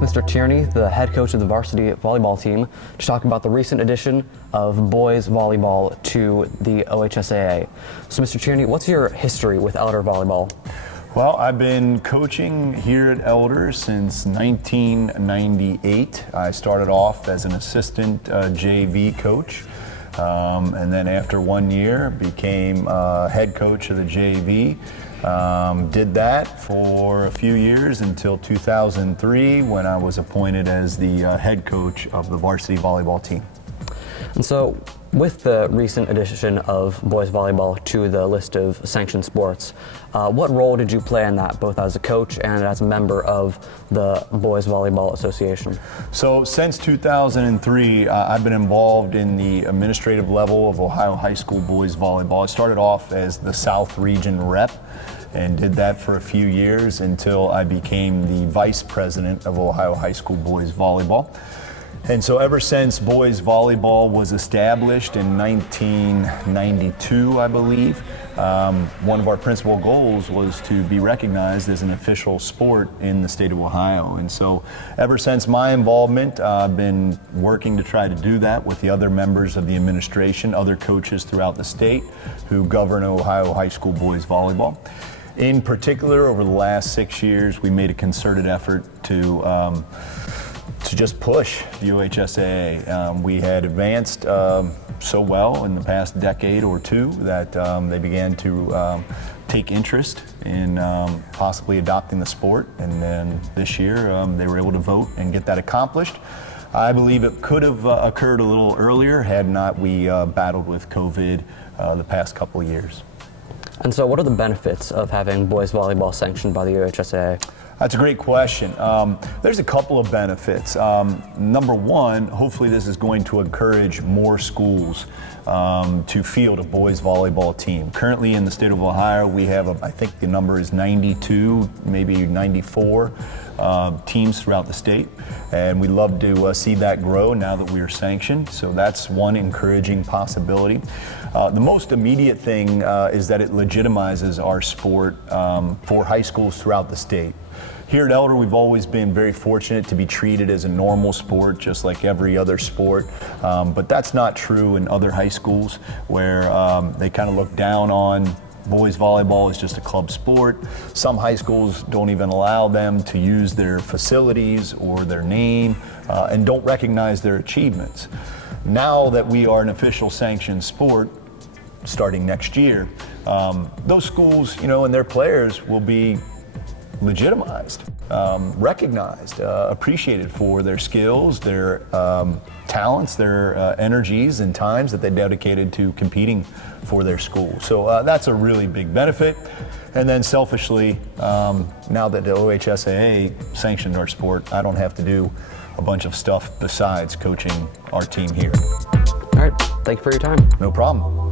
with Mr. Tierney, the head coach of the varsity volleyball team, to talk about the recent addition of boys volleyball to the OHSAA. So, Mr. Tierney, what's your history with Elder volleyball? Well, I've been coaching here at Elder since 1998. I started off as an assistant JV coach, and then after 1 year became head coach of the JV. Did that for a few years until 2003 when I was appointed as the head coach of the varsity volleyball team. And so, with the recent addition of boys volleyball to the list of sanctioned sports, what role did you play in that, both as a coach and as a member of the Boys Volleyball Association? So since 2003, I've been involved in the administrative level of Ohio High School Boys Volleyball. I started off as the South Region rep and did that for a few years until I became the vice president of Ohio High School Boys Volleyball. And so ever since boys volleyball was established in 1992, I believe, one of our principal goals was to be recognized as an official sport in the state of Ohio. And so ever since my involvement, I've been working to try to do that with the other members of the administration, other coaches throughout the state who govern Ohio High School Boys Volleyball. In particular, over the last 6 years, we made a concerted effort to just push the OHSAA. We had advanced so well in the past decade or two that they began to take interest in possibly adopting the sport, and then this year they were able to vote and get that accomplished. I believe it could have occurred a little earlier had not we battled with COVID the past couple of years. And so what are the benefits of having boys volleyball sanctioned by the OHSAA? That's a great question. There's a couple of benefits. Number one, hopefully this is going to encourage more schools to field a boys volleyball team. Currently in the state of Ohio, we have, I think the number is 92, maybe 94 teams throughout the state. And we'd love to see that grow now that we are sanctioned. So that's one encouraging possibility. The most immediate thing is that it legitimizes our sport for high schools throughout the state. Here at Elder, we've always been very fortunate to be treated as a normal sport, just like every other sport. But that's not true in other high schools where they kind of look down on boys volleyball as just a club sport. Some high schools don't even allow them to use their facilities or their name and don't recognize their achievements. Now that we are an official sanctioned sport, starting next year, those schools, and their players will be legitimized, recognized, appreciated for their skills, their talents, their energies and times that they dedicated to competing for their school. So that's a really big benefit. And then selfishly, now that the OHSAA sanctioned our sport, I don't have to do a bunch of stuff besides coaching our team here. All right, thank you for your time. No problem.